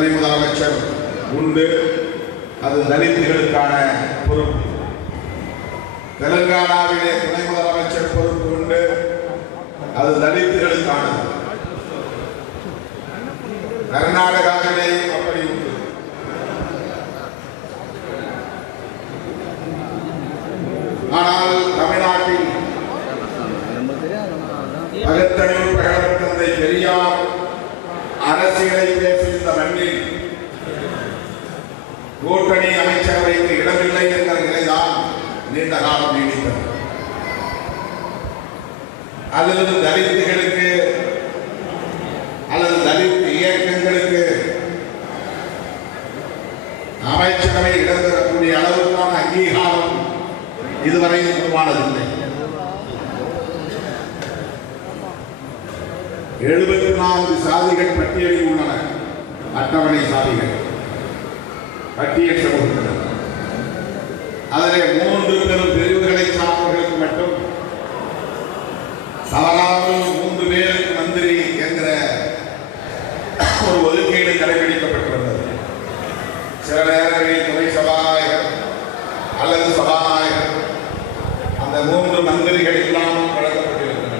துணை முதலமைச்சர் உண்டு, அது தலித்துகளுக்கான பொறுப்பு. தெலுங்கானாவிலே துணை முதலமைச்சர் பொறுப்பு உண்டு, அது தலித்துகளுக்கானது. கர்நாடகாவிலே அப்படி உண்டு. ஆனால் தமிழ்நாட்டில் பகுத்தறிவு பிரகடன தந்தை பெரியார் அரசியலை பேசும் இந்த மண்ணில் கூட்டணி அமைச்சரவைக்கு இடமில்லை என்ற நிலைதான் நீண்ட காலம் நீடித்தது. அதிலிருந்து தலித்துகளுக்கு அல்லது தலித் இயக்கங்களுக்கு அமைச்சரவை இடம்பெறக்கூடிய அளவுக்கான அங்கீகாரம் இதுவரை உருவானதில்லை. 74 சாதிகள் பட்டியலில் உள்ளன. அட்டவணை சாதிகள் பட்டியல் சமூகத்தினர். அதிலே 3 பெரும் பிரிவுகளை சார்ந்தவர்களுக்கு மட்டும் தவறாமல் 3 பேருக்கு மந்திரி என்கிற ஒரு ஒதுக்கீடு கடைபிடிக்கப்பட்டு வந்தது. சில நேரங்களில் துணை சபாநாயகர் அல்லது சபாநாயகர் அந்த 3 மந்திரிகள் இல்லாமல் வழங்கப்பட்டிருக்கிறது.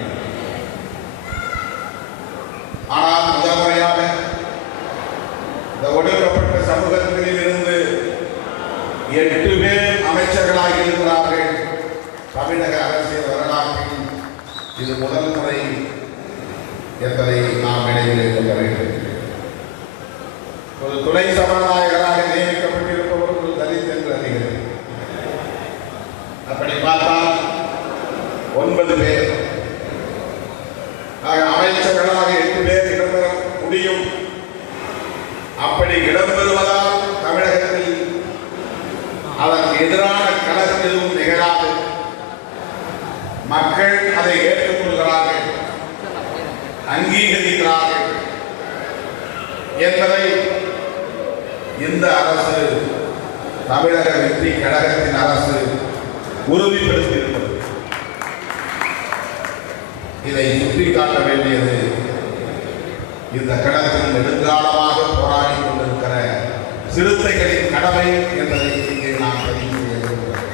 ஆனால் முதல் முறையாக இந்த ஒடுக்கப்பட்ட சமூகத்தில் இருந்து 8 பேர் அமைச்சர்களாக இருக்கிறார்கள். தமிழக அரசியல் வரலாற்றில் இது முதல் முறை என்பதை நாம் நினைவில் கொள்ள வேண்டும். ஒரு துணை சபாநாயகராக நியமிக்கப்பட்டிருப்பவர் ஒரு தலித் என்று அறிகிறது. அப்படி பார்த்தால் 9 பேர். அமைச்சர்களாக 8 பேர் இடம்பெற முடியும். அப்படி இடம்பெறுவதால் தமிழகத்தில் அதற்கு எதிரான கலகம் எதுவும் நிகழாது. மக்கள் அதை ஏற்றுக்கொள்கிறார்கள், அங்கீகரிக்கிறார்கள் என்பதை இந்த அரசு, தமிழக வெற்றி கழகத்தின் அரசு உறுதிப்படுத்தியிருக்கிறது. இதை சுட்டிக்காட்ட வேண்டியது இந்த களத்தில் நெடுங்காலமாக போராடி கொண்டிருக்கிற சிறுத்தைகளின் கடமை என்பதை இங்கே நாம் பதிவு செய்ய விரும்புகிறோம்.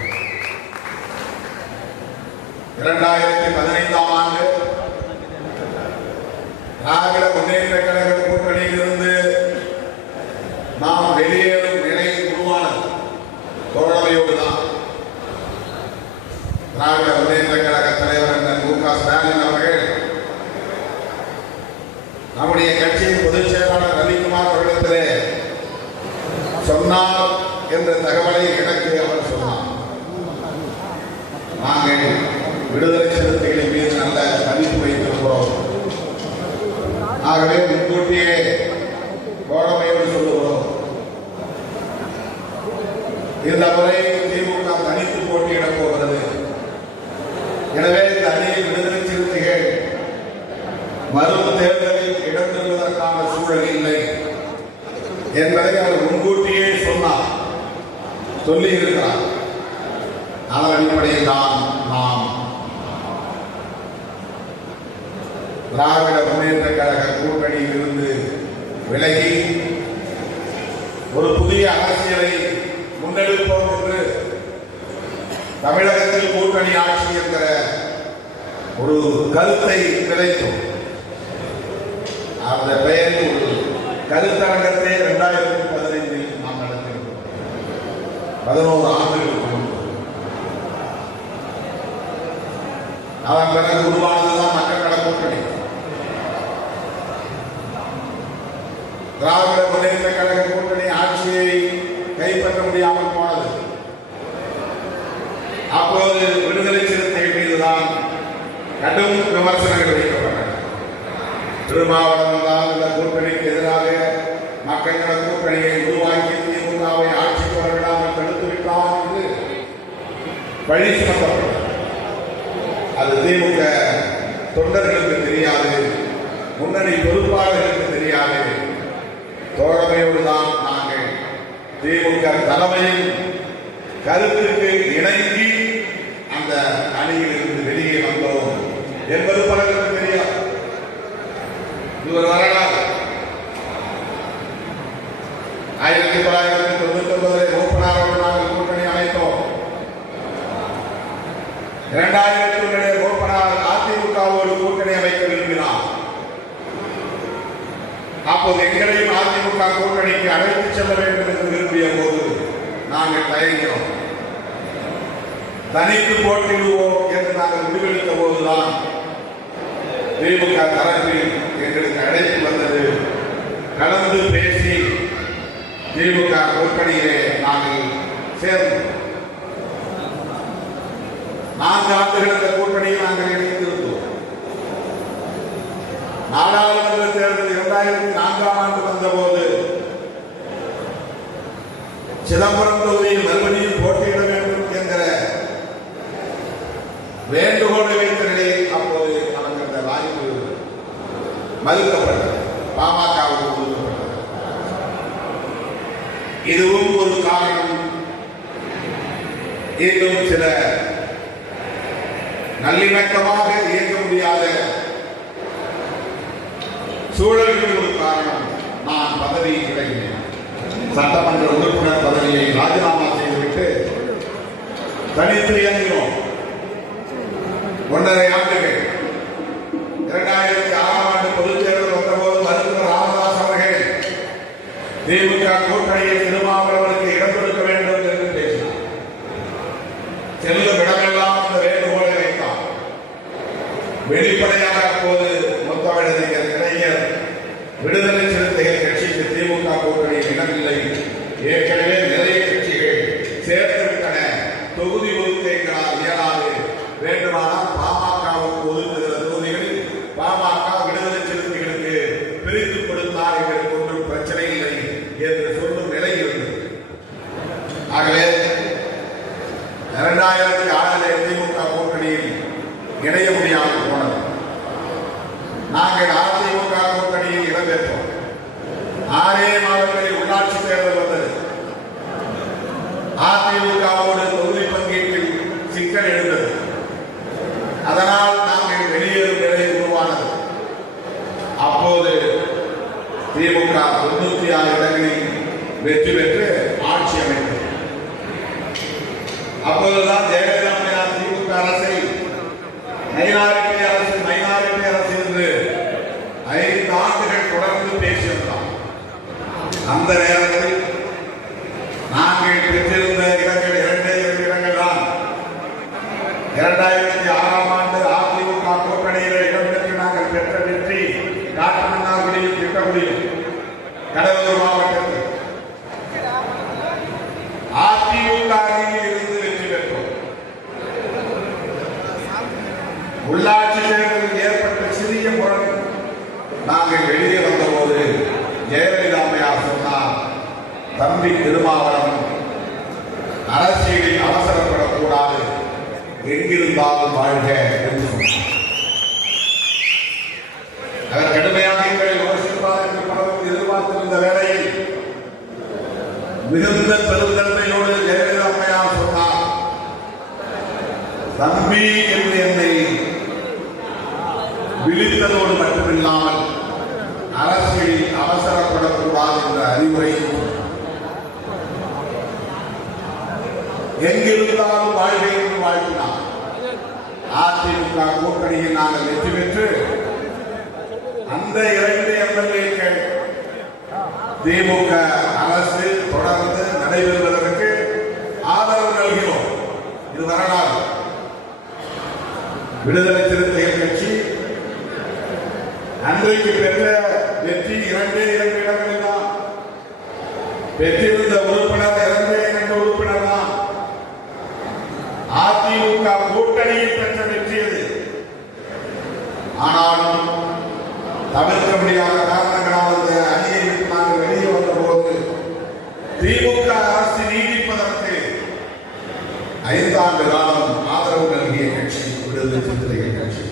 2015ஆம் ஆண்டு திராவிட முன்னேற்ற கழக கூட்டணியிலிருந்து நாம் வெளியேறும் நிலை உருவானது தோழமையோடுதான். திராவிட முன்னேற்ற கழக தலைவர் மு.க. ஸ்டாலின் அவர்கள் நம்முடைய கட்சியின் பொதுச் செயலாளர் ரவிக்குமார் அவர்களிடத்திலே சொன்னார் என்ற தகவலை எனக்கு அவர் சொன்னார். நாங்கள் விடுதலை சிறுத்தைகளின் மீது நல்ல மதிப்பு வைத்திருக்கிறோம். ஆகவே முன்கூட்டியே தோழமையோடு சொல்லுகிறோம். இந்த முறை திமுக தனித்து போட்டியிடப் போகிறது. எனவே இந்த அணியில் விடுதலை சிறுத்தைகள் மறு தேர்தலில் இடம் பெறுவதற்கான சூழல் இல்லை என்பதை அவர் முன்கூட்டியே சொன்னார், சொல்லி இருக்கிறார். அதன் அடிப்படையில் தான் நாம் திராவிட முன்னேற்ற கழக கூட்டணியில் இருந்து விலகி ஒரு புதிய அரசியலை முன்னெடுப்போம் என்று தமிழகத்தில் கூட்டணி ஆட்சி என்கிற ஒரு கருத்தை விதைத்தோம். அந்த பெயரில் ஒரு கருத்தரங்கத்தை 2015 நாம் நடத்தினோம். 11 ஆண்டுகளுக்கு முன்பு. அதன் பிறகு உருவானதுதான் மக்கள் நல கூட்டணி. திராவிட முன்னேற்ற கழக கூட்டணி ஆட்சியை கைப்பற்ற முடியாமல் போனது. அப்போது விடுதலை சிறுத்தைகள் மீதுதான் கடும் விமர்சனங்கள் வைக்கப்பட்டன. திருமாவளவன் தான் இந்த கூட்டணிக்கு எதிராக மக்கள் நல கூட்டணியை உருவாக்கி திமுகவை ஆட்சிக்கு வரவிடாமல் தடுத்து விட்டான் என்று பழி சுமத்தப்பட்டது. அது திமுக தொண்டர்களுக்கு தெரியாது, முன்னணி பொறுப்பாளர்களுக்கு தெரியாது. தோழமையோடு தான் நாங்கள் திமுக தலைமையின் கருத்துக்கு இணங்கி அந்த அணியில் இருந்து வெளியே வந்தோம் என்பது பலருக்கு தெரியாது. இது ஒரு வரலாறு. 1999 மூப்பனாரோடு நாங்கள் கூட்டணி அமைத்தோம். 2001 மூப்பனார் அதிமுகவோடு கூட்டணி அமைக்க விரும்பினார். அப்போது எங்களையும் அதிமுக கூட்டணிக்கு அழைத்துச் செல்ல வேண்டும் என்று விரும்பிய போது நாங்கள் தயங்கினோம். தனித்து போட்டியிடுவோம் என்று நாங்கள் முடிவெடுத்த போதுதான் திமுக தரப்பில் எங்களுக்கு அழைத்து வந்தது. கலந்து பேசி திமுக கூட்டணியிலே நாங்கள் சேர்ந்தோம். 4 ஆண்டுகள் இந்த கூட்டணியில் நாங்கள் இணைந்திருந்தோம். நாடாளுமன்ற தேர்தல் 2004ஆம் ஆண்டு வந்தபோது சிதம்பரம் தொகுதியில் மறுபடியும் போட்டியிட வேண்டும் என்கிற வேண்டுகோளை வைத்த நிலையில் அப்போது நமக்கு அந்த வாய்ப்பு மறுக்கப்பட்டது, பாமகவுக்கு ஒதுக்கப்பட்டது. இதுவும் ஒரு காரணம். இன்னும் சில நல்லிணக்கமாக இயங்க முடியாத சூழல்கள் ஒரு காரணம். நான் பதவி விலகினேன். சட்டமன்ற உறுப்பினர் பதவியை ராஜினாமா செய்துவிட்டு தனித்து இயங்கினோம். 1.5 ஆண்டுகள். 2006ஆம் ஆண்டு பொதுத் தேர்தல் வந்தபோது மருத்துவர் ராமதாஸ் அவர்கள் திமுக கூட்டணியில் திருமாவளவனுக்கு இடம் கொடுக்க வேண்டும் என்று பேசினார். செல்லும் இடமெல்லாம் இந்த வேண்டுகோளை வைத்தார். வெளிப்படையாக அப்போது முத்தமிழறிஞர் இளைஞர் விடுதலை சிறுத்தைகள் கட்சிக்கு திமுக கூட்டணியில் இடமில்லை, ஏற்கனவே நிறைய கட்சிகள் சேர்த்துவிட்டன, தொகுதி ஒதுக்கீடுகளால் இயலாது, வேண்டுமானால் பாமகவுக்கு ஒதுக்குகிற தொகுதிகளில் பாமக விடுதலை சிறுத்தைகளுக்கு பிரித்து கொடுத்தால் எங்களுக்கு ஒன்றும் பிரச்சனை இல்லை என்று சொல்லும் நிலை இருந்தது. ஆகவே 2006 திமுக கூட்டணியில் இணைய முடியாமல் போனது. நாங்கள் அதிமுக கூட்டணியில் இடம்பெற்றோம். 6 மாவட்டங்களில் உள்ளாட்சி தேர்தல் வந்தது. அதிமுகவோடு தொகுதி பங்கீட்டில் சிக்கல் எழுந்தது. அதனால் நாங்கள் வெளியேறும் நிலை உருவானது. அப்போது திமுக 96 இடங்களில் வெற்றி பெற்று ஆட்சி அமைத்தது. அப்போதுதான் ஜெயலலிதா அம்மையார் திமுக அரசை மைனாரிட்டி அரசு என்று 5 ஆண்டுகள் தொடர்ந்து பேசி வந்தார். அந்த நேரத்தில் நாங்கள் பெற்றிருந்த இடங்கள் 2 இடங்கள் தான். 2006ஆம் ஆண்டு அதிமுக கூட்டணியில் இடம்பெற்று நாங்கள் பெற்ற வெற்றி காட்டுமன்னார்குடியில், திட்டக்குடியில், கடலூர் மாவட்டத்தில் அதிமுக அணியில் இருந்து வெற்றி பெற்றோம். உள்ளாட்சி தேர்தலில் ஏற்பட்ட சிறிய முரண் நாங்கள் வெளியே வந்தபோது ஜெயலலிதா அம்மையார் சொன்னார், தம்பி திருமாவளவன் அரசியலில் அவசரப்படக்கூடாது, எங்கிருந்தாலும் வாழ்க என்று சொன்னார். அவர் கடுமையாக எங்களை யோசிப்பார் என்று பலரும் எதிர்பார்த்திருந்த வேளையில் மிகுந்த பெருந்தன்மையோடு ஜெயலலிதா அம்மையார் சொன்னார், தம்பி என்று என்னை விழித்ததோடு மட்டுமில்லாமல் அரசியலில் அவசரப்படக்கூடாது என்ற அறிவுரை, எங்கிருந்தாலும் வாழ்க்கை என்று வாழ்த்தினார். அதிமுக கூட்டணியில் நாங்கள் வெற்றி பெற்று அந்த 2 எம்எல்ஏக்கள் திமுக அரசு தொடர்ந்து நடைபெறுவதற்கு ஆதரவு நல்கிறோம். இது வரலாறு. விடுதலை சிறுத்தைகள் கட்சி அன்றைக்கு பெற்ற வெற்றி 2 இடங்களில் தான். பெற்றிருந்த உறுப்பினர் 2 உறுப்பினர் தான். அதிமுக கூட்டணியில் பெற்ற வெற்றி அது. ஆனாலும் தவிர்க்க முடியாத காரணங்களால் அந்த அணியை விட்டு நாங்கள் வெளியே வந்த போது திமுக அரசு நீடிப்பதற்கு 5 ஆண்டு காலம் ஆதரவு நல்கிய கட்சி விடுதலை சிறுத்தைகள் கட்சி.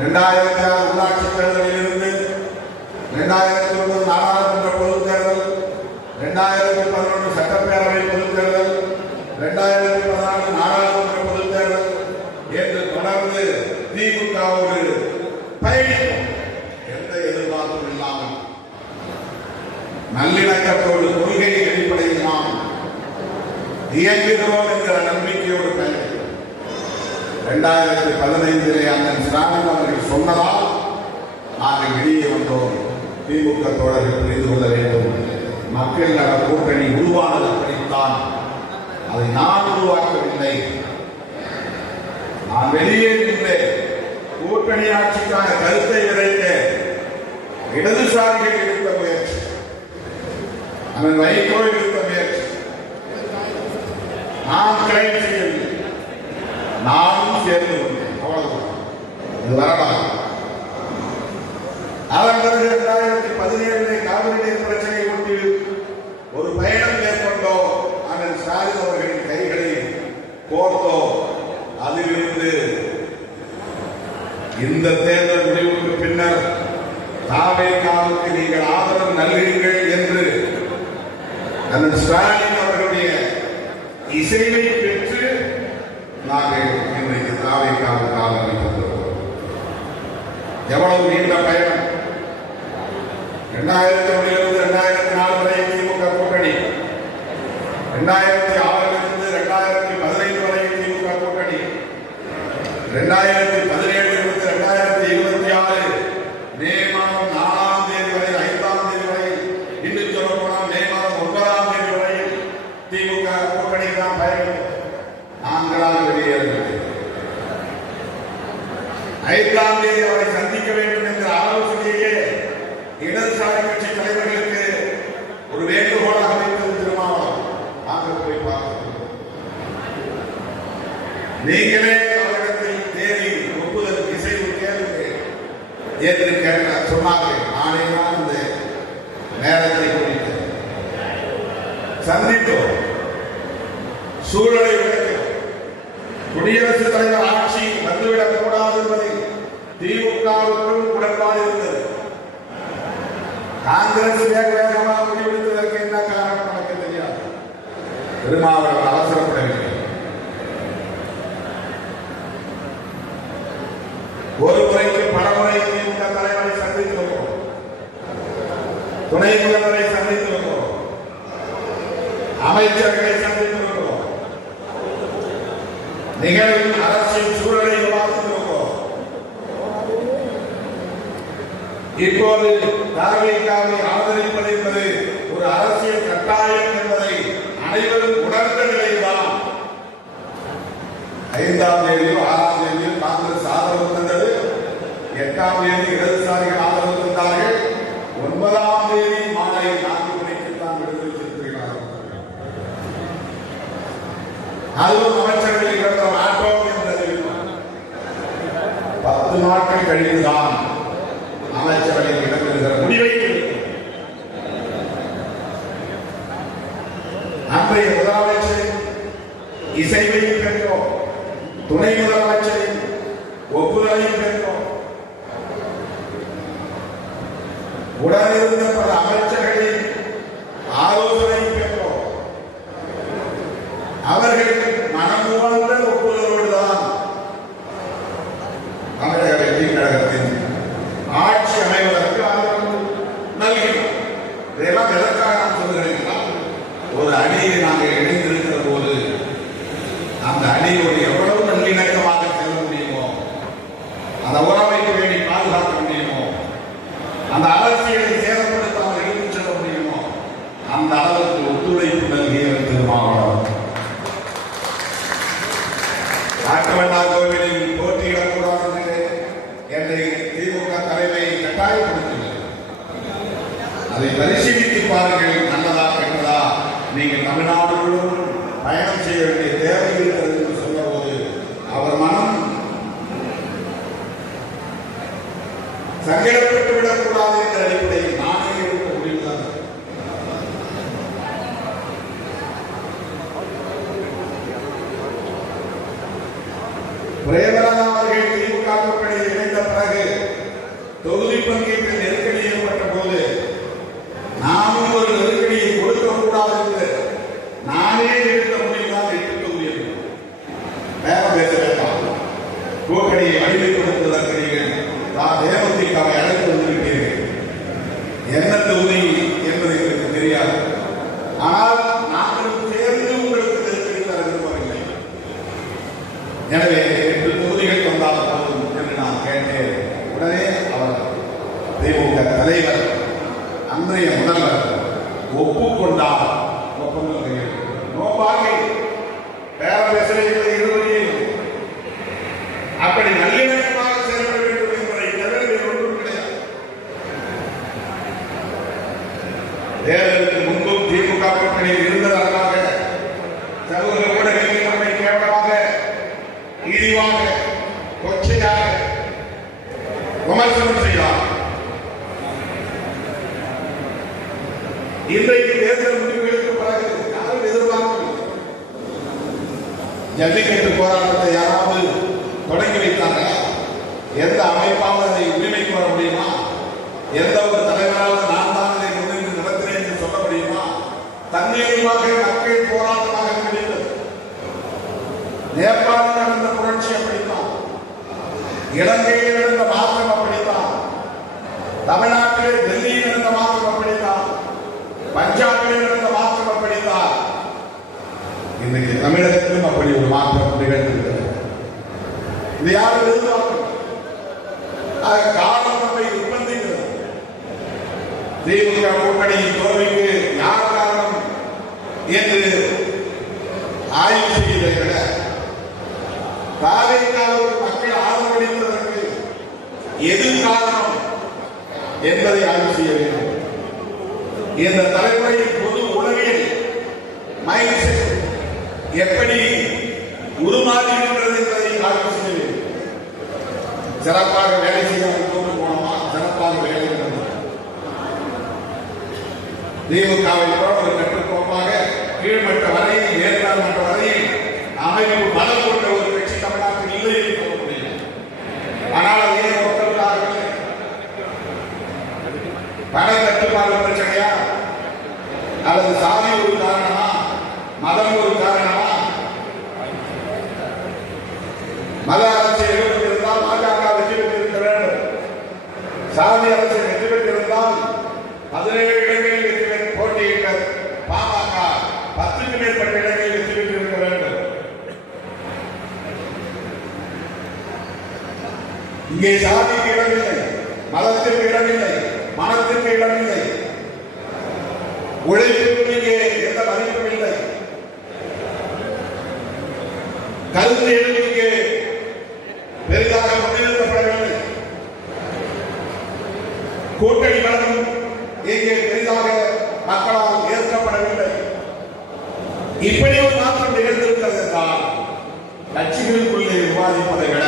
2006 உள்ளாட்சி தேர்தலில் இருந்து 2009 நாடாளுமன்ற பொதுத் தேர்தல், 2011 சட்டப்பேரவை பொதுத் தேர்தல், 2014 நாடாளுமன்ற பொதுத் தேர்தல் என்று தொடர்ந்து திமுகவோடு பயணிக்கும் எந்த எதிர்பார்ப்பும் இல்லாமல் நல்லிணக்கத்தோடு கொள்கையின் அடிப்படையில் நாம் இயங்குகிறோம் என்கிற நம்பிக்கையோடு பயணிக்கிறோம். 2015 அண்ணன் ஸ்டாலின் அவர்கள் சொன்னதால் நாங்கள் வெளியே வந்தோம். திமுக தோழர்கள் புரிந்து கொள்ள வேண்டும், மக்கள் நல கூட்டணி உருவானது அப்படித்தான். அதை நான் உருவாக்கவில்லை. நான் வெளியே நின்று கூட்டணி ஆட்சிக்கான கருத்தை விதைத்த இடதுசாரிகள் எடுத்த முயற்சி, அவன் வைகோ எடுத்த முயற்சி நான் கிளைம் செய்யவில்லை, நானும் சேர்ந்து கொண்டேன். அவ்வளவுதான், இது வரலாறு. அதன் பிறகு 2017 காவிரி நீர் பிரச்சனையை ஒட்டி ஒரு பயணம் மேற்கொண்டோம். அண்ணன் ஸ்டாலின் அவர்களின் கைகளை கோர்த்தோம். அதிலிருந்து இந்த தேர்தல் முடிவுக்கு பின்னர் தாவேகாவுக்கு நீங்கள் ஆதரவு நல்கிறீர்கள் என்று அண்ணன் ஸ்டாலின் அவர்களுடைய இசைவை பெற்று நாங்கள் இன்றைக்கு தாவேகாவுக்கு ஆதரவு. எவ்வளவு நீண்ட பயணம்! 2001 2004 வரை திமுக கூட்டணி, 2006 2015 வரை திமுக கூட்டணி, 2017 2026 மே மாதம் 4ஆம் தேதி வரை 5ஆம் தேதி வரை, இன்னும் சொல்ல போனால் மே மாதம் 9ஆம் தேதி வரை திமுக கூட்டணி தான் பயணிக்கும். நாங்களாக வெளியேறுகிறது. 5ஆம் தேதி அவரை சந்திக்க வேண்டும் என்ற ஆலோசனையே இடதுசாரி கட்சி தலைவர்களுக்கு ஒரு வேண்டுகோளாக வைத்தது திருமாவளவன். நாங்கள் போய் பார்க்கிறோம். நீங்களே அவரிடத்தில் தேதி ஒப்புதல் இசைவு கேளுங்கள் என்று கேட்ட சொன்னார்கள். நானே தான் இந்த நேரத்தை குறித்து சந்தித்தோம். சூழலை விளக்கிறோம். குடியரசுத் தலைவர் ஆட்சி வந்துவிடக் கூடாது என்பதில் திமுகவுக்கும் உடன்பாடு இருந்தது. காங்கிரஸ் வேகமாக முடிவெடுத்ததற்கு என்ன காரணம் எனக்கு தெரியாது. திருமாவளவன் அவசரப்படவில்லை. ஒரு முறைக்கு பலமுறை திமுக தலைவரை சந்தித்திருக்கிறோம், துணை முதல்வரை சந்தித்திருக்கிறோம், அமைச்சர்களை சந்தித்திருக்கிறோம், நிகழும் அரசியல் சூழலை விவாதித்திருக்கிறோம். இப்போது தாவேகாவை ஆதரிப்பது என்பது ஒரு அரசியல் கட்டாயம் என்பதை அனைவரும் உணர்ந்த நிலையில்தான் 5ஆம் தேதியோ 6ஆம் தேதியோ காங்கிரஸ் ஆதரவு தந்தது. 8ஆம் தேதி இடதுசாரிகள் ஆதரவு தந்தார்கள். 9ஆம் தேதி மாலை 4 மணிக்கு தான் விடுதலை சிறுத்தைகள். அதுவும் அமைச்சர்களை இழந்த மாற்றோம் என்பது 10 நாட்கள் கழிந்துதான் அமைச்சரவையில் இடம்பெறுகிற முடிவை அன்றைய முதலமைச்சரின் இசைவையும் பெற்றோம், துணை முதலமைச்சரின் ஒப்புதலையும் பெற்றோம். உடனிருந்த பல அமைச்சர்களின் ஆலோசனையும் பெற்றோம். அவர்களின் மனமுவந்த ஒப்புதலோடுதான் தமிழக வெற்றி கழகத்தின் ஆட்சி அமைவதற்கு ஆதரவு நல்கிறோம். இதெல்லாம் எதற்காக நாம் சொல்லுகிறேன்? ஒரு அணியை நாங்கள் இணைந்திருக்கிற போது அந்த அணியோடு எவ்வளவு நல்லிணக்கமாக செல்ல முடியுமோ, அந்த உறவை வேண்டி பாதுகாக்க முடியுமோ, அந்த அரசியலை சேதப்படுத்தாமல் எடுத்துச் செல்ல முடியுமோ, அந்த அளவுக்கு ஒத்துழைப்பு நல்கிய திருமாவளவன். காட்டுவண்ணார் கோவிலில் போட்டியிடக்கூடாது என்று திமுக தலைமை கட்டாயப்படுத்துகிறது. அதை பரிசீலித்து பாருங்கள். நல்லதா கெட்டதா? நீங்கள் தமிழ்நாடு முழுவதும் பயணம் செய்ய வேண்டிய தேவை இருக்கிறது என்று சொன்னபோது அவர் மனம் சங்கடப்பட்டு விடக்கூடாது என்ற அடிப்படையில் நானே எடுக்க முடிவுதான். பிரேமலதா அவர்கள் திமுக கூட்டணியில் இணைந்த பிறகு தொகுதி பங்கீட்டு நெருக்கடி ஏற்பட்ட போது நாமும் ஒரு நெருக்கடியை கொடுக்கக்கூடாது என்று நானே எடுத்த முடிவுதான் 8 தொகுதிகள். நேரம் பேச வேண்டாம். கூட்டணியை வலிமைப்படுத்துவதற்கு நீங்கள் தேமுதிகவை அழைத்து வந்திருக்கிறீர்கள். என்ன தொகுதி என்பதை முடியாது. ஆனால் நாங்களும் சேர்ந்து உங்களுக்கு நெருக்கடி தர விரும்பவில்லை. எனவே 8 தொகுதிகள் வந்தால் போதும் என்று நான் கேட்டேன். உடனே அவர் திமுக தலைவர் அன்றைய முதல்வர் ஒப்புக்கொண்டார். ஒப்பந்தம் நோபாகை பேரரசைகளை இருவரையும் அப்படி நல்லிணக்கமாக செயல்பட வேண்டும் என்பதை தவிர ஒன்றும் கிடையாது. தேர்தலுக்கு முன்பும் திமுக கூட்டணியில் இருந்ததற்காக சமூக ஊடகங்களில் நம்மை கேவலமாக, இழிவாக, கொச்சையாக விமர்சனம் செய்தார். இன்றைக்கு தேர்தல் முடிவுகளுக்கு பிறகு யாரும் எதிர்பார்க்கவில்லை. ஜல்லிக்கட்டு போராட்டத்தை யாராவது தொடங்கி வைத்தாங்க? எந்த அமைப்பாவது அதை உரிமை கோர முடியுமா? எந்த ஒரு தலைவரால் நான் தான் இதை முன்னின்று நடத்தினேன் என்று சொல்ல முடியுமா? தன்னிறைவாக மக்கள் போராட்டமாக முடிந்தது. நேபாளில் நடந்த புரட்சி அப்படித்தான், இலங்கையில் நடந்த மாற்றம் அப்படித்தான், தமிழ்நாட்டிலே டெல்லியில் நடந்த மாற்றம் அப்படித்தான், பஞ்சாபில் நடந்த மாற்றம் அப்படித்தான். இன்றைக்கு தமிழகத்திலும் அப்படி ஒரு மாற்றம் நிகழ்ந்திருக்கிறது. இது யாரும் எதிர்பார்க்கவில்லை. காலம் நம்மை நிர்பந்திக்கிறது. திமுக கூட்டணியின் தோல்விக்கு யார் காரணம் என்று ஆய்வு செய்வதை விட தாவேக்காவுக்கு மக்கள் ஆதரவளித்ததற்கு எது காரணம் என்பதை ஆய்வு செய்ய வேண்டும். இந்த தலைமுறையின் பொது உளவியல் மைண்ட் செட் எப்படி உருமாறுகின்றது என்பதை ஆய்வு செய்ய வேண்டும். சிறப்பாக வேலை செய்ய தோன்று போனோமா? சிறப்பாக வேலை திமுகவை போல ஒரு கட்டுக்கோப்பாக கீழ்மட்ட வரையில் மேற்கால் மட்ட வரையில் அமைப்பு பலம் கொண்ட ஒரு கட்சி தமிழ்நாட்டில் இல்லை என்று சொல்ல முடியும். ஆனால் அதே மக்களுக்காக பண தட்டுப்பாடு பிரச்சனையா, அல்லது சாதி ஒரு காரணமா, மதம் ஒரு காரணமா? மத அரசியல் இருந்தால் பாஜக வெற்றி பெற்றிருக்க வேண்டும். சாதி அரசியல் வெற்றி பெற்றிருந்தால் 17 இடங்களில் வெற்றி பெற்று போட்டியிட்ட பாமக 10க்கு மேற்பட்ட இடங்களில் வெற்றி பெற்றிருக்க வேண்டும். இங்கே சாதிக்கு இடமில்லை, மதத்திற்கு இடமில்லை, மனத்திற்கு இடமில்லை, உழைப்புக்கு இங்கே எந்த மதிப்பும் இல்லை, கருத்து எழுதிக்கு பெரிதாக முன்னிறுத்தப்படவில்லை, கூட்டணி பலனும் இங்கே பெரிதாக மக்களால் ஏற்கப்படவில்லை. இப்படி ஒரு மாற்றம் நிகழ்ந்திருக்கிறது என்றால் கட்சிகளுக்குள்ளே விவாதிப்பதை விட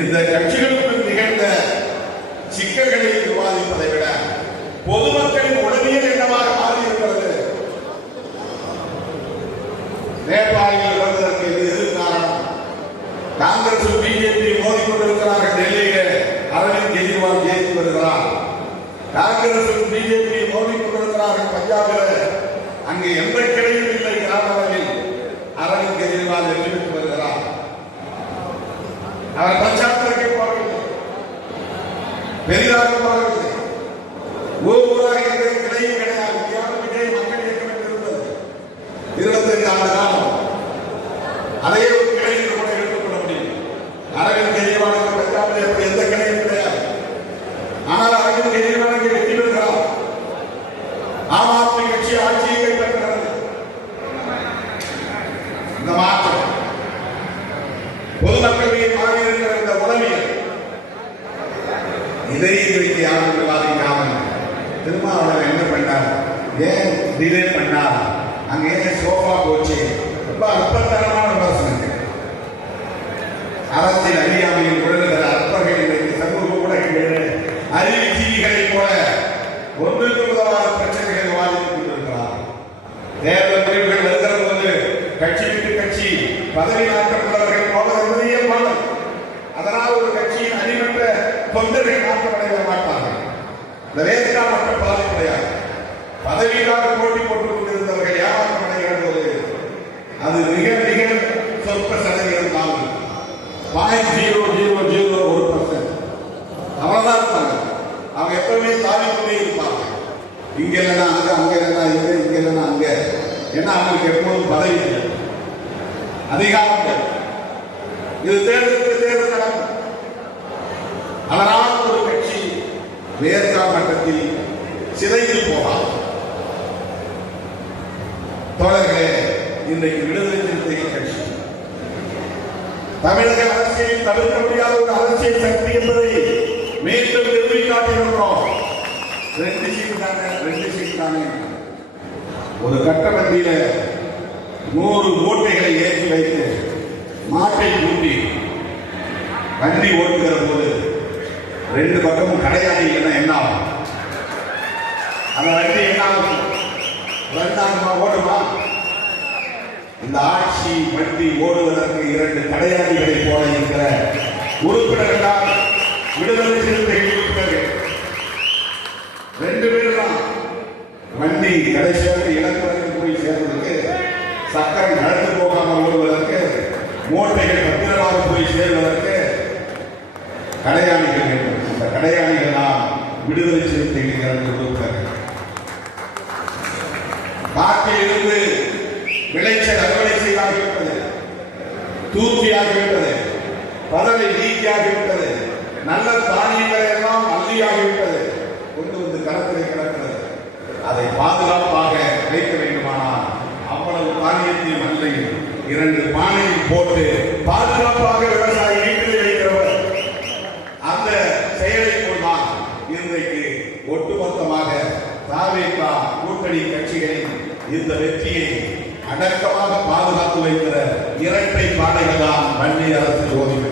இந்த கட்சிகளுக்குள் நிகழ்ந்த சிக்கல்களை விவாதிப்பதை விட பொதுமக்களின் உளவியல் என்னவாக மாறியிருக்கிறது. நேபாளில் வருவதற்கு எது காரணம்? காங்கிரஸ் பிஜேபி மோதிக்கொண்டிருக்கிறார்கள். டெல்லியிலே அரவிந்த் கெஜ்ரிவால் ஜெயித்து வருகிறார். காங்கிரஸ் பிஜேபி மோதிக்கொண்டிருக்கிறார்கள் பஞ்சாபில். அங்கே எந்த கிளையும் இல்லை. கிராமங்களில் அரவிந்த் கெஜ்ரிவால் வெற்றி பெற்று வருகிறார். அவர் பஞ்சாபிற்கு போகவில்லை, பெரிதாக போகவில்லை. ஊராக கிளையும் கிடையாது. விஜய் மக்கள் இயக்கம் இருந்தது 25 ஆண்டு காலம். அதையே ஒரு கிளை என்று கூட எடுத்துக்கொள்ள முடியும். அரவிந்த் கெஜ்ரிவாலுக்கு பஞ்சாபில் எப்படி எந்த கிளையும் கிடையாது. ஆனால் அரவிந்த் கெஜ்ரிவாலுக்கு வெற்றி பெறுகிறார். ஆம் ஆத்மி கட்சி ஆட்சியை கைப்பற்றுகிறது. இந்த மாற்றம் பொதுமக்களிடையே மாறியிருக்கிற இந்த உளவியல், இதை இன்றைக்கு யாரும் விவாதிக்காமல் திருமாவளவன் என்ன பண்ணார், ஏன் டிலே பண்ணார், அங்க ஏன் சோஃபா போச்சு, ரொம்ப அற்பத்தனமான விமர்சனங்கள். அரசியல் அறியாமையில் விழுகிற அற்பர்கள் இன்றைக்கு சமூக ஊடகங்களில் அறிவுஜீவிகளை போல ஒன்றுக்கு உதவாத பிரச்சனைகளை விவாதித்துக் கொண்டிருக்கிறார். தேர்தல் முடிவுகள் வருகிற போது கட்சி விட்டு கட்சி பதவி நாட்டப்பட்டவர்கள் போல என்பது இயல்பானது. அதனால் ஒரு கட்சியின் அடிமட்ட தொண்டர்கள் மாற்றமடைய மாட்டார்கள். இந்த வேதிகா மட்டும் பாதிப்பு கிடையாது. பதவிக்காக போட்டி போட்டுக் கொண்டிருந்தவர்கள் ஏமாற்றம் அடைகிற போது அது மிக மிக சொற்ப சதவீதம் தான். 0.001% அவ்வளவுதான் இருப்பாங்க. அவங்க எப்பவுமே தாவி கொண்டே இருப்பாங்க. இங்க இல்லைன்னா அங்க, அங்க இல்லைன்னா இங்க, இங்க இல்லைன்னா அங்க. ஏன்னா அவங்களுக்கு எப்போதும் பதவி இல்லை, அதிகாரம் இல்லை. இது தேர்தலுக்கு தேர்தல் நடக்கும். அதனால் ஒரு கட்சி வேர்க்கா மட்டத்தில் சிதைந்து போகலாம். தோழர்களே, இன்றைக்கு விடுதலை சிறுத்தைகள் கட்சி தமிழக அரசியலில் தவிர்க்க முடியாத ஒரு அரசியல் சக்தி என்பதை மீண்டும் நிறுவி காட்டியிருக்கிறோம். 2 சீட்டு தானே. ஒரு கட்டமத்தியில 100 மூட்டைகளை ஏற்றி வைத்து மாட்டை கூட்டி வண்டி ஓட்டுகிற போது 2 பக்கமும் கடையாடி என்ன ஆகும்? அந்த வண்டி என்ன ஆகும்? ஓடுமா? இந்த ஆட்சி வண்டி ஓடுவதற்கு 2 கடையாளிகளை போல இருக்கிற உறுப்பினர்கள் விடுதலை சிறுத்தைகள் உறுப்பினர்கள் 2 பேர் தான். வண்டி கடைசியாக இலக்கு போய் சேர்வதற்கு, சக்கரம் நடந்து போகாமல் ஓடுவதற்கு, மூட்டைகள் பத்திரமாக போய் சேர்வதற்கு கடையாளிகள் வேண்டும். இந்த கடையாளிகள் தான் விடுதலை சிறுத்தைகள் 2 உறுப்பினர்கள். காட்டிலிருந்து விளைச்சல் அறுவடை செய்தாகிவிட்டது, தூக்கியாகிவிட்டது, பதவி நீக்கியாகிவிட்டது, நல்ல தானியங்களை எல்லாம் அள்ளியாகிவிட்டது, கொண்டு வந்து களத்திலே கிடக்கிறது. அதை பாதுகாப்பாக வைக்க வேண்டுமானால் அவ்வளவு தானியத்தையும் அல்லையும் 2 பானையில் போட்டு பாதுகாப்பாக விவசாயி வீட்டிலே வைக்கிறவர். அந்த செயலை கொண்டால் இன்றைக்கு ஒட்டுமொத்தமாக தாவேகா கூட்டணி கட்சிகளின் இந்த வெற்றியை அடக்கமாக பாதுகாத்து வைக்கிற 2 பானைகள் தான் வன்னிய அரசு ஓதிமை.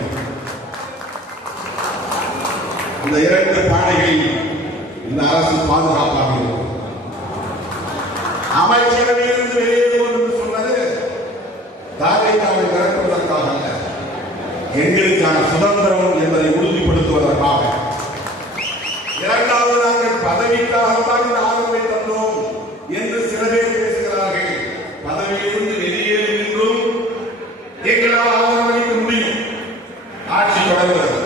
இந்த 2 பானைகளில் இந்த அரசு பாதுகாப்பாக இருக்கும். அமைச்சரவையிலிருந்து வெளியேறுவோம் என்று சொன்னது தாவேகாவை விரட்டுவதற்காக அல்ல, எங்களுக்கான சுதந்திரம் என்பதை உறுதிப்படுத்துவதற்காக. 2வது, நாங்கள் பதவிக்காகத்தான் இந்த ஆதரவை தந்தோம் என்று சில பேர் பேசுகிறார்கள். பதவியிலிருந்து வெளியேறி நின்றும் எங்களால் ஆதரவளிக்க முடியும். ஆட்சி தொடர்கிறது.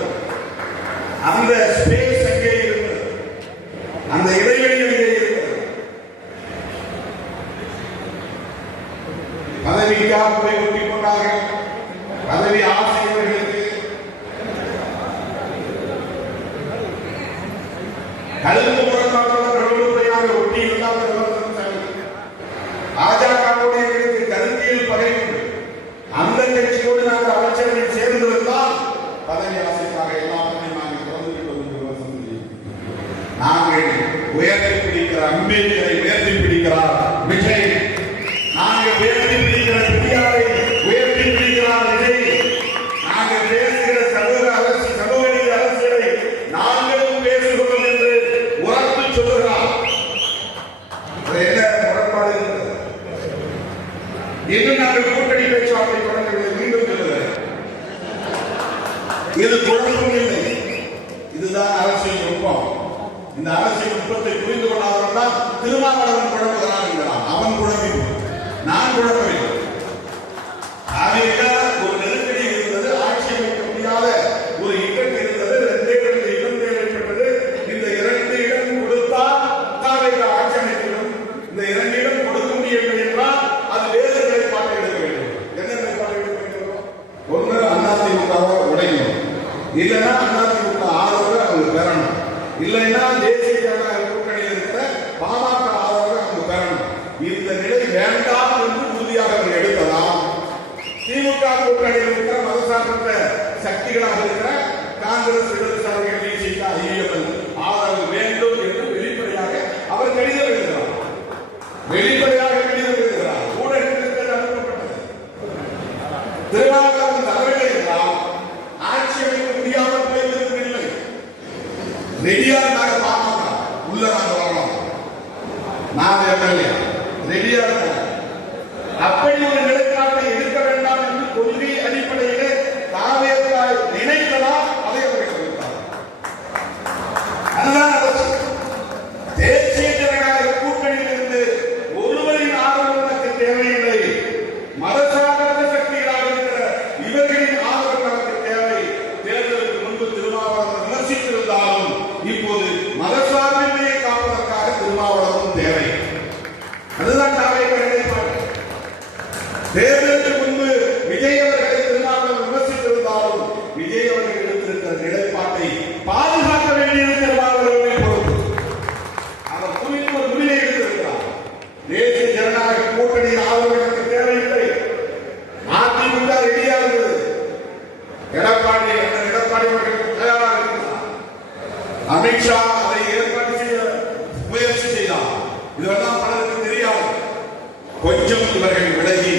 அந்த ஸ்பேஸ் அங்கே இருக்கிறது, அந்த இடைவெளி அங்கே இருக்கிறது. பதவிக்காக போய் ஒட்டிக் கொண்டார்கள். பதவி ஆசையவர்களுக்கு கல்வி முரண்பாடுடைய ஒட்டி இருந்தால் பாஜகவுடைய கருத்தியல் பகை உண்டு. அந்த கட்சியோடு நாங்கள் அமைச்சர்கள் சேர்ந்திருந்தால் பதவி ஆசைக்காக எல்லாத்தையும் நாங்கள் திறந்து நாங்கள் உயர்த்தி பிடிக்கிற அம்பேத்கரை உயர்த்தி பிடிக்கிறார் விஜய், நாங்கள் உயர்த்தி பிடிக்கிற பெரியாரை உயர்த்தி பிடிக்கிறார் விஜய், நாங்கள் பேசுகிற சமூக நீதி அரசியலை நாங்களும் பேசுகிறோம் என்று உரத்து சொல்லுகிறார். என்ன முரண்பாடு இருக்கிறது? இன்னும் நாங்கள் கூட்டணி பேச்சுவார்த்தை தொடங்கவில்லை. மீண்டும் சொல்லுகிறேன், இது குழப்பம் இல்லை. இதுதான் அரசியல் நுட்பம். இந்த அரசியல் நுட்பத்தை புரிந்து கொள்ளாதவர்கள் தான் திருமாவளவன் குழம்புகிறான் என்கிறான். அவன் குழம்பி, நான் குழம்பவில்லை. ஒரு நெருக்கடி இருந்தது, ஆட்சி அமைக்க முடியாத ஒரு இக்கட்டு இருந்தது. 2 இடம் தேவைப்பட்டது. இந்த 2 இடம் கொடுத்தால் தாவேகா ஆட்சி அமைக்கும். இந்த 2 இடம் கொடுக்க முடியவில்லை என்றால் அது வேறு நிலைப்பாட்டை எடுக்க வேண்டும். என்ன நிலைப்பாட்டை எடுக்க வேண்டும்? ஒன்று அதிமுகவை உடையணும், இல்லைன்னா அதிமுக ஆதரவு அவங்க பெறணும், இல்லைன்னா தேசிய ஜனநாயக கூட்டணியில் இருக்கிற பாமக ஆதரவு அவங்க பெறணும். இந்த நிலை வேண்டாம் என்று உறுதியாக அவர் எடுத்ததால் திமுக கூட்டணியில் இருக்கிற மதசார்பற்ற சக்திகளாக இருக்கிற காங்கிரஸ், இடதுசாரிகள், விசிக, ஐஎம்எல் ஆதரவு வேண்டும் என்று வெளிப்படையாக அவர் கடிதம் எழுதுகிறார். ஊடகத்திற்கு அனுப்பப்பட்டது. திருமாவளவன் தலைமையில் இருந்தால் ஆட்சி அமைக்க முடியாமல் போய்விடவில்லை. ரெடியா நாங்க பாமக உள்ள நாங்க வரலாம், நான் எம்எல்ஏ ரெடியா இருக்க. அப்படி ஒரு நிலைப்பாட்டை எடுக்க வேண்டாம் என்று கொள்கை அடிப்படையிலே தாவேகா நினைத்ததால் அதை கொடுத்தார். அதுதான் தேசிய ஜனநாயக கூட்டணியில் இருந்து ஒருவரின் ஆதரவு நமக்கு தேவையில்லை. மதசார்பற்ற சக்திகளாக இருக்கிற இவர்களின் ஆதரவு நமக்கு தேவை. தேர்தலுக்கு முன்பு திருமாவளவன் விமர்சித்திருந்தாலும் இப்போது மதசார்பின்மையை காப்பதற்காக திருமாவளவன் இதெல்லாம் பலருக்கு தெரியாது. கொஞ்சம் இவர்கள் விலகி,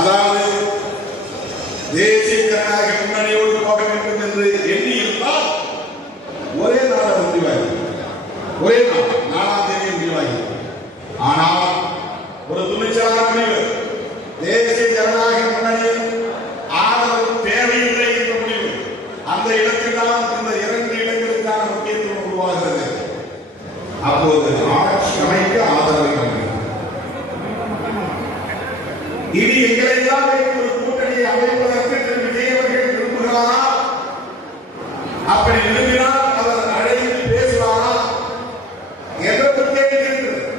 அதாவது தேசிய ஜனநாயக முன்னணியோடு போக வேண்டும் என்று எண்ணி இருந்தால் ஒரே நாள் முடிவாகி, ஒரே நாள் 4ஆம் தேதி முடிவாகி. ஆனால் ஒரு துணிச்சலான முடிவு, தேசிய ஜனநாயக முன்னணியில் ஆதரவு தேவையில்லை என்ற முடிவு. அந்த இடத்தில் தான் இந்த 2 இடங்களுக்கான முக்கியத்துவம் உருவாகிறது. அப்போது ஆட்சி அமைக்க ஆதரவு இனி எங்களெல்லாம் ஒரு கூட்டணியை அமைப்பதற்கு விஜயவர்கள் விரும்புகிறாரா? அப்படி விரும்பினால் அவர் அழைத்து பேசுவாரா என்ற கேள்வி இருக்கிறது.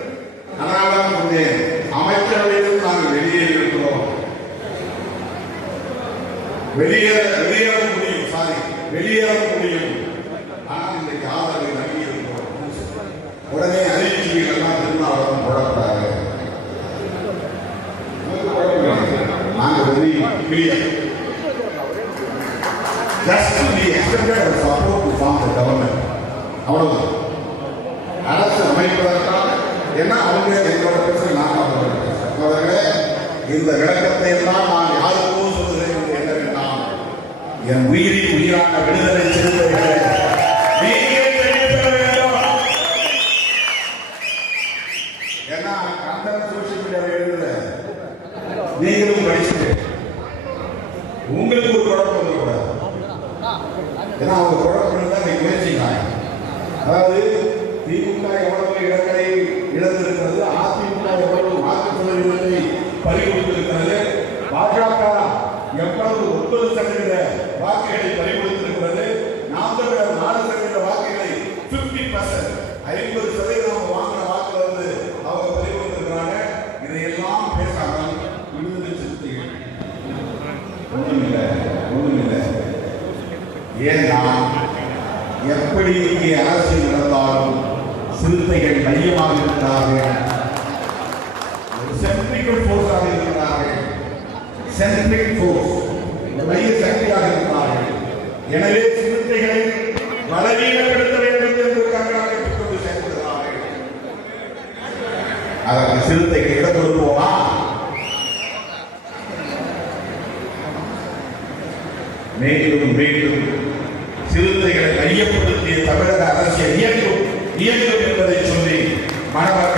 அதனால்தான் சொன்னேன், அமைச்சரவையில் நாங்கள் வெளியே இருக்கிறோம், வெளியேற முடியும். ஆனால் இன்றைக்கு ஆதரவை நம்பி இருக்கிறோம். உடனே அறிவிச்சிகள் எல்லாம் திருநாளம் போடக்கூடாது. நாங்கள் வெளியே just to be extended as support to form the government. அவ்வளவுதான். அரசு அமைப்பதற்காக ஏன்னா அவங்க எங்களோட பிரச்சனை, நாங்கள் அவங்களோட பிரச்சனை. இந்த விளக்கத்தை எல்லாம் நான் யாருக்கும் சொல்லுகிறேன் என்று என்ன வேண்டாம். என் உயிரின் உயிரான விடுதலை சிறுத்தைகளை நீங்கள் தெரிவிக்க வேண்டும். ஏன்னா கண்டன சோசியல் மீடியாவில் எழுதுல நீங்களும் படிச்சுட்டு உங்களுக்கு ஒரு குழப்பம் வந்துடக்கூடாது. ஏன்னா அவங்க குழப்பம் தான் நீங்க முயற்சிக்கிறாங்க. அதாவது திமுக எவ்வளவு இடங்களை இழந்திருக்கிறது, அதிமுக எவ்வளவு வாக்கு சதவீதத்தை பறிகொடுத்திருக்கிறது, பாஜக எவ்வளவு 30% வாக்குகளை பறிகொடுத்திருக்கிறது, நாம் தமிழர் 4% வாக்குகளை 50% 50% வாங்கின வாக்குல வந்து அவங்க பறிகொடுத்திருக்கிறாங்க. இதையெல்லாம் பேசாமல் விடுதலை சிறுத்தைகள் ஒண்ணுமில்லை. ஏன்னா எப்படி இங்கே அரசியல் நடந்தாலும் சிறுத்தைகள் மையமாக இருக்கிறார்கள், சென்ட்ரிக்கல் போர்ஸாக இருக்கிறார்கள், சென்ட்ரிக் போர்ஸ் மைய சக்தியாக இருக்கிறார்கள். எனவே சிறுத்தைகளை பலவீனப்படுத்த வேண்டும் என்று கங்கணம் கொண்டு செயல்படுகிறார்கள். அதற்கு சிறுத்தைக்கு இடம் கொடுப்போமா? மீண்டும் சிறுத்தைகளை மையப்படுத்திய தமிழக அரசியல் இயங்கும் என்பதை சொல்லி மனவர்